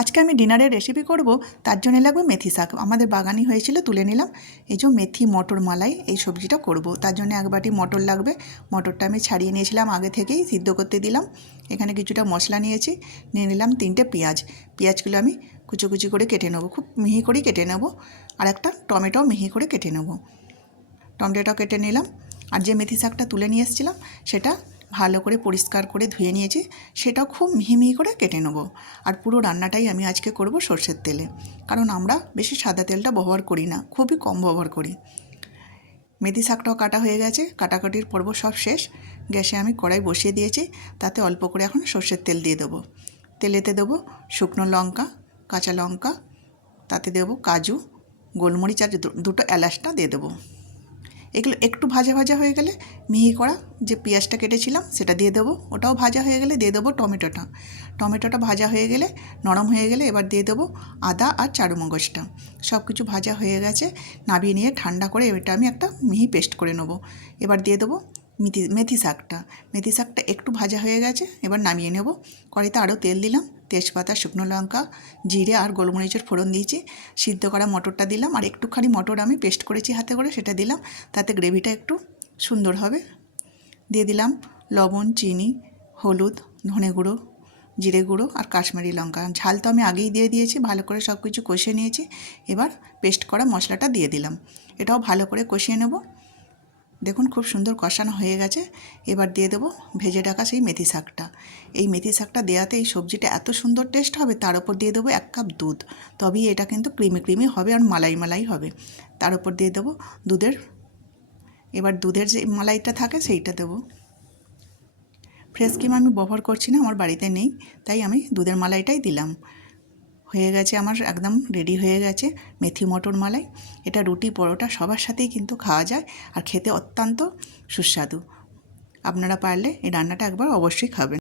আজকে আমি ডিনারের রেসিপি করব, তার জন্য লাগবে মেথি শাক। আমাদের বাগানই হয়েছিল, তুলে নিলাম। এই যে মেথি মটর মালাই এই সবজিটা করব, তার জন্য এক বাটি মটর লাগবে। মটরটা আমি ছাড়িয়ে নিয়েছিলাম, আগে থেকেই সিদ্ধ করতে দিলাম। এখানে কিছুটা মশলা নিয়েছি, নিয়ে নিলাম 3টে পেঁয়াজ। পেঁয়াজগুলো আমি কুচি কুচি করে কেটে নেব, খুব মিহি করেই কেটে নেব। আর একটা টমেটো মিহি করে কেটে নেব। টমেটোটা কেটে নিলাম। আর যে মেথি শাকটা তুলে নিয়ে এসেছিলাম সেটা ভালো করে পরিষ্কার করে ধুয়ে নিয়েছি, সেটাও খুব মিহি মিহি করে কেটে নেব। আর পুরো রান্নাটাই আমি আজকে করব সরষের তেলে, কারণ আমরা বেশি সাদা তেলটা ব্যবহার করি না, খুবই কম ব্যবহার করি। মেথি শাকটাও কাটা হয়ে গেছে, কাটাকাটির পর্ব সব শেষ। গ্যাসে আমি কড়াই বসিয়ে দিয়েছি, তাতে অল্প করে এখন সরষের তেল দিয়ে দেবো। তেলেতে দেবো শুকনো লঙ্কা, কাঁচা লঙ্কা, তাতে দেবো কাজু, গোলমরিচ আর দুটো এলাচটা দিয়ে দেবো। এগুলো একটু ভাজা ভাজা হয়ে গেলে মিহি করা যে পেঁয়াজটা কেটেছিলাম সেটা দিয়ে দেবো। ওটাও ভাজা হয়ে গেলে দিয়ে দেবো টমেটোটা। টমেটোটা ভাজা হয়ে গেলে, নরম হয়ে গেলে এবার দিয়ে দেবো আদা আর চারুমগজটা। সব কিছু ভাজা হয়ে গেছে, নামিয়ে নিয়ে ঠান্ডা করে এটা আমি একটা মিহি পেস্ট করে নেবো। এবার দিয়ে দেবো মেথি শাকটা। মেথি শাকটা একটু ভাজা হয়ে গেছে, এবার নামিয়ে নেব। কড়াইতে আরও তেল দিলাম, তেজপাতা, শুকনো লঙ্কা, জিরে আর গোলমরিচের ফোড়ন দিয়েছি। সিদ্ধ করা মটরটা দিলাম, আর একটুখানি মটর আমি পেস্ট করেছি হাতে করে, সেটা দিলাম। তাতে গ্রেভিটা একটু সুন্দর হবে। দিয়ে দিলাম লবণ, চিনি, হলুদ, ধনে গুঁড়ো, জিরে গুঁড়ো আর কাশ্মীরি লঙ্কা। ঝাল তো আমি আগেই দিয়ে দিয়েছি। ভালো করে সব কিছু কষিয়ে নিয়েছি। এবার পেস্ট করা মশলাটা দিয়ে দিলাম, এটাও ভালো করে কষিয়ে নেব। দেখুন খুব সুন্দর কষানো হয়ে গেছে। এবার দিয়ে দেবো ভেজে রাখা সেই মেথি শাকটা। এই মেথি শাকটা দেওয়াতে এই সবজিটা এত সুন্দর টেস্ট হবে। তার উপর দিয়ে দেবো 1 কাপ দুধ, তবেই এটা কিন্তু ক্রিমি ক্রিমি হবে আর মালাই মালাই হবে। তার উপর দিয়ে দেবো দুধের, এবার দুধের যে মালাইটা থাকে সেইটা দেবো। ফ্রেশ ক্রিম আমি ব্যবহার করছি না, আমার বাড়িতে নেই, তাই আমি দুধের মালাইটাই দিলাম। হয়ে গেছে আমার, একদম রেডি হয়ে গেছে মেথি মটর মালাই। এটা রুটি পরোটা সবার সাথেই কিন্তু খাওয়া যায়, আর খেতে অত্যন্ত সুস্বাদু। আপনারা পারলে এই রান্নাটা একবার অবশ্যই খাবেন।